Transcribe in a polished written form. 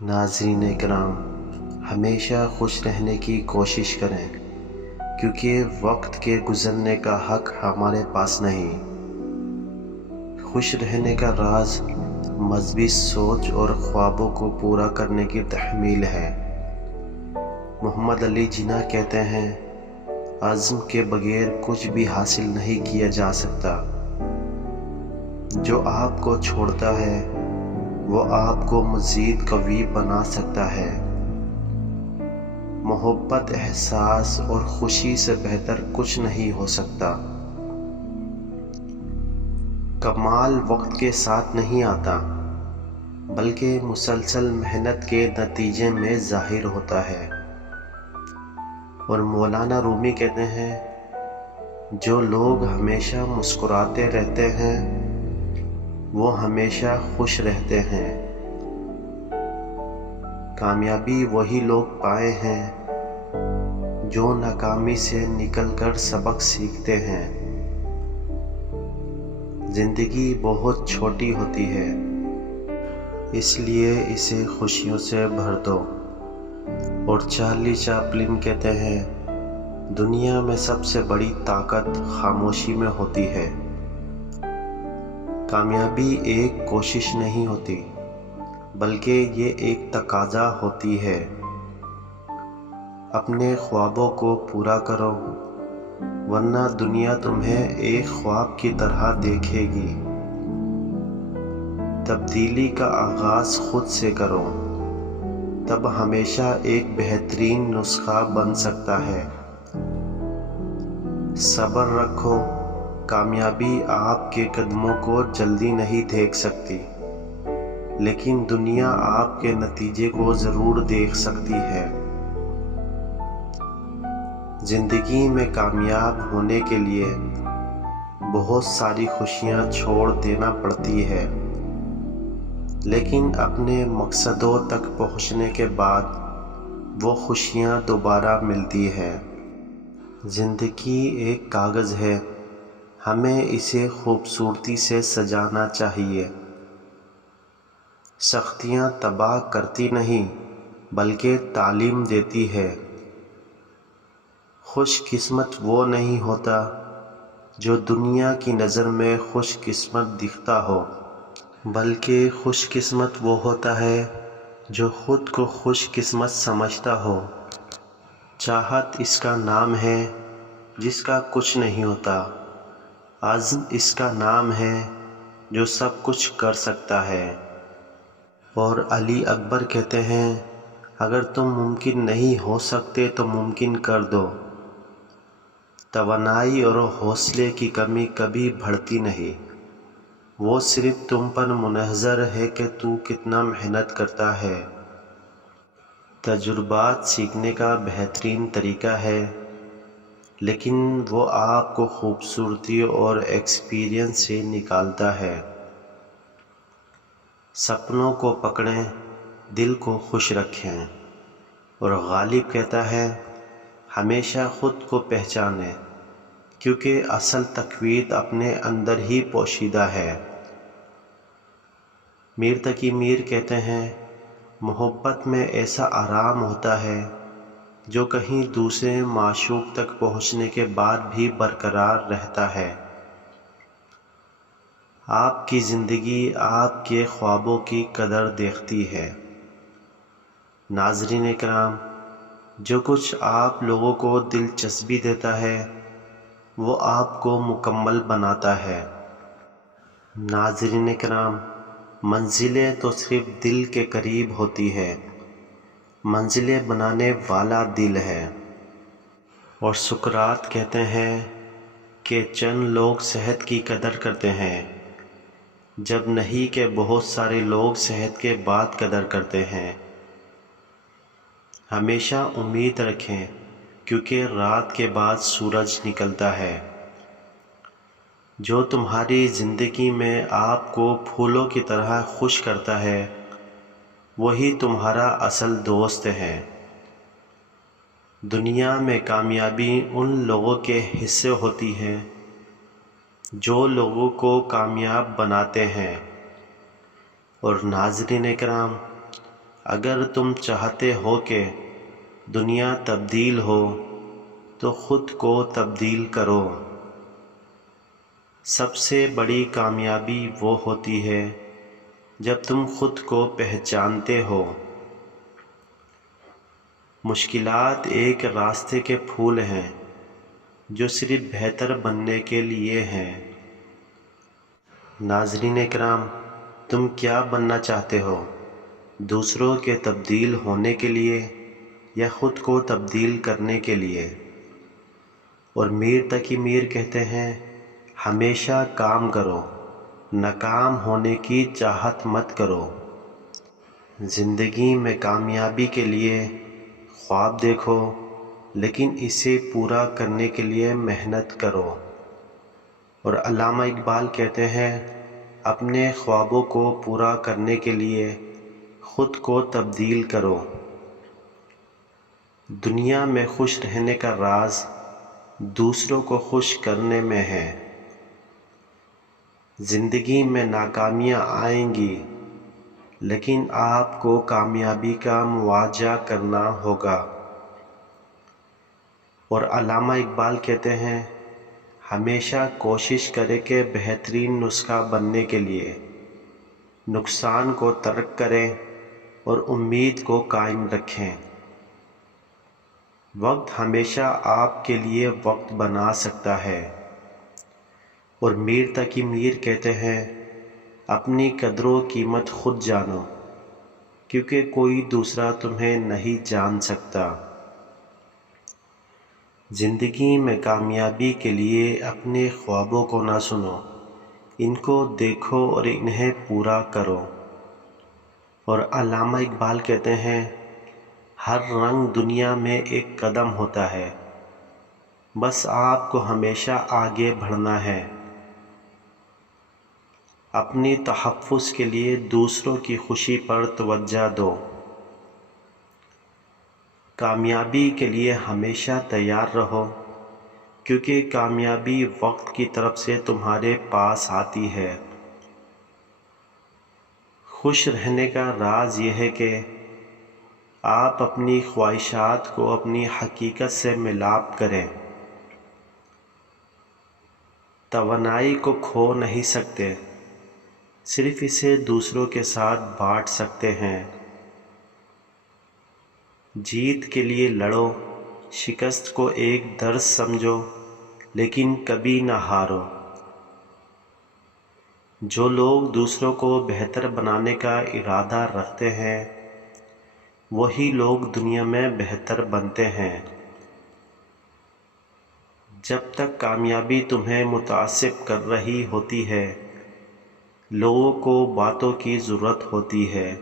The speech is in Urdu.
ناظرین کرام، ہمیشہ خوش رہنے کی کوشش کریں، کیونکہ وقت کے گزرنے کا حق ہمارے پاس نہیں۔ خوش رہنے کا راز مثبت سوچ اور خوابوں کو پورا کرنے کی تحمیل ہے۔ محمد علی جناح کہتے ہیں، عزم کے بغیر کچھ بھی حاصل نہیں کیا جا سکتا۔ جو آپ کو چھوڑتا ہے وہ آپ کو مزید قوی بنا سکتا ہے۔ محبت، احساس اور خوشی سے بہتر کچھ نہیں ہو سکتا۔ کمال وقت کے ساتھ نہیں آتا، بلکہ مسلسل محنت کے نتیجے میں ظاہر ہوتا ہے۔ اور مولانا رومی کہتے ہیں، جو لوگ ہمیشہ مسکراتے رہتے ہیں وہ ہمیشہ خوش رہتے ہیں۔ کامیابی وہی لوگ پائے ہیں جو ناکامی سے نکل کر سبق سیکھتے ہیں۔ زندگی بہت چھوٹی ہوتی ہے، اس لیے اسے خوشیوں سے بھر دو۔ اور چارلی چپلن کہتے ہیں، دنیا میں سب سے بڑی طاقت خاموشی میں ہوتی ہے۔ کامیابی ایک کوشش نہیں ہوتی، بلکہ یہ ایک تقاضا ہوتی ہے۔ اپنے خوابوں کو پورا کرو، ورنہ دنیا تمہیں ایک خواب کی طرح دیکھے گی۔ تبدیلی کا آغاز خود سے کرو، تب ہمیشہ ایک بہترین نسخہ بن سکتا ہے۔ صبر رکھو، کامیابی آپ کے قدموں کو جلدی نہیں دیکھ سکتی، لیکن دنیا آپ کے نتیجے کو ضرور دیکھ سکتی ہے۔ زندگی میں کامیاب ہونے کے لیے بہت ساری خوشیاں چھوڑ دینا پڑتی ہے، لیکن اپنے مقصدوں تک پہنچنے کے بعد وہ خوشیاں دوبارہ ملتی ہیں۔ زندگی ایک کاغذ ہے، ہمیں اسے خوبصورتی سے سجانا چاہیے۔ سختیاں تباہ کرتی نہیں، بلکہ تعلیم دیتی ہے۔ خوش قسمت وہ نہیں ہوتا جو دنیا کی نظر میں خوش قسمت دکھتا ہو، بلکہ خوش قسمت وہ ہوتا ہے جو خود کو خوش قسمت سمجھتا ہو۔ چاہت اس کا نام ہے جس کا کچھ نہیں ہوتا، عزم اس کا نام ہے جو سب کچھ کر سکتا ہے۔ اور علی اکبر کہتے ہیں، اگر تم ممکن نہیں ہو سکتے تو ممکن کر دو۔ توانائی اور حوصلے کی کمی کبھی بڑھتی نہیں، وہ صرف تم پر منحصر ہے کہ تو کتنا محنت کرتا ہے۔ تجربات سیکھنے کا بہترین طریقہ ہے، لیکن وہ آپ کو خوبصورتی اور ایکسپیرئنس سے نکالتا ہے۔ سپنوں کو پکڑیں، دل کو خوش رکھیں۔ اور غالب کہتا ہے، ہمیشہ خود کو پہچانیں، کیونکہ اصل تقویت اپنے اندر ہی پوشیدہ ہے۔ میر تقی میر کہتے ہیں، محبت میں ایسا آرام ہوتا ہے جو کہیں دوسرے معشوق تک پہنچنے کے بعد بھی برقرار رہتا ہے۔ آپ کی زندگی آپ کے خوابوں کی قدر دیکھتی ہے۔ ناظرین کرام، جو کچھ آپ لوگوں کو دلچسپی دیتا ہے وہ آپ کو مکمل بناتا ہے۔ ناظرین کرام، منزلیں تو صرف دل کے قریب ہوتی ہے، منزلیں بنانے والا دل ہے۔ اور سقراط کہتے ہیں کہ چند لوگ صحت کی قدر کرتے ہیں، جب نہیں کہ بہت سارے لوگ صحت کے بعد قدر کرتے ہیں۔ ہمیشہ امید رکھیں، کیونکہ رات کے بعد سورج نکلتا ہے۔ جو تمہاری زندگی میں آپ کو پھولوں کی طرح خوش کرتا ہے وہی تمہارا اصل دوست ہے۔ دنیا میں کامیابی ان لوگوں کے حصے ہوتی ہے جو لوگوں کو کامیاب بناتے ہیں۔ اور ناظرین کرام، اگر تم چاہتے ہو کہ دنیا تبدیل ہو تو خود کو تبدیل کرو۔ سب سے بڑی کامیابی وہ ہوتی ہے جب تم خود کو پہچانتے ہو۔ مشکلات ایک راستے کے پھول ہیں جو صرف بہتر بننے کے لیے ہیں۔ ناظرین کرام، تم کیا بننا چاہتے ہو؟ دوسروں کے تبدیل ہونے کے لیے یا خود کو تبدیل کرنے کے لیے؟ اور میر تقی میر کہتے ہیں، ہمیشہ کام کرو، ناکام ہونے کی چاہت مت کرو۔ زندگی میں کامیابی کے لیے خواب دیکھو، لیکن اسے پورا کرنے کے لیے محنت کرو۔ اور علامہ اقبال کہتے ہیں، اپنے خوابوں کو پورا کرنے کے لیے خود کو تبدیل کرو۔ دنیا میں خوش رہنے کا راز دوسروں کو خوش کرنے میں ہے۔ زندگی میں ناکامیاں آئیں گی، لیکن آپ کو کامیابی کا مواجہ کرنا ہوگا۔ اور علامہ اقبال کہتے ہیں، ہمیشہ کوشش کریں کہ بہترین نسخہ بننے کے لیے نقصان کو ترک کریں اور امید کو قائم رکھیں۔ وقت ہمیشہ آپ کے لیے وقت بنا سکتا ہے۔ اور میر تقی میر کہتے ہیں، اپنی قدر و قیمت خود جانو، کیونکہ کوئی دوسرا تمہیں نہیں جان سکتا۔ زندگی میں کامیابی کے لیے اپنے خوابوں کو نہ سنو، ان کو دیکھو اور انہیں پورا کرو۔ اور علامہ اقبال کہتے ہیں، ہر رنگ دنیا میں ایک قدم ہوتا ہے، بس آپ کو ہمیشہ آگے بڑھنا ہے۔ اپنی تحفظ کے لیے دوسروں کی خوشی پر توجہ دو۔ کامیابی کے لیے ہمیشہ تیار رہو، کیونکہ کامیابی وقت کی طرف سے تمہارے پاس آتی ہے۔ خوش رہنے کا راز یہ ہے کہ آپ اپنی خواہشات کو اپنی حقیقت سے ملاپ کریں۔ توانائی کو کھو نہیں سکتے، صرف اسے دوسروں کے ساتھ بانٹ سکتے ہیں۔ جیت کے لیے لڑو، شکست کو ایک درس سمجھو، لیکن کبھی نہ ہارو۔ جو لوگ دوسروں کو بہتر بنانے کا ارادہ رکھتے ہیں، وہی لوگ دنیا میں بہتر بنتے ہیں۔ جب تک کامیابی تمہیں متعصب کر رہی ہوتی ہے، لوگوں کو باتوں کی ضرورت ہوتی ہے۔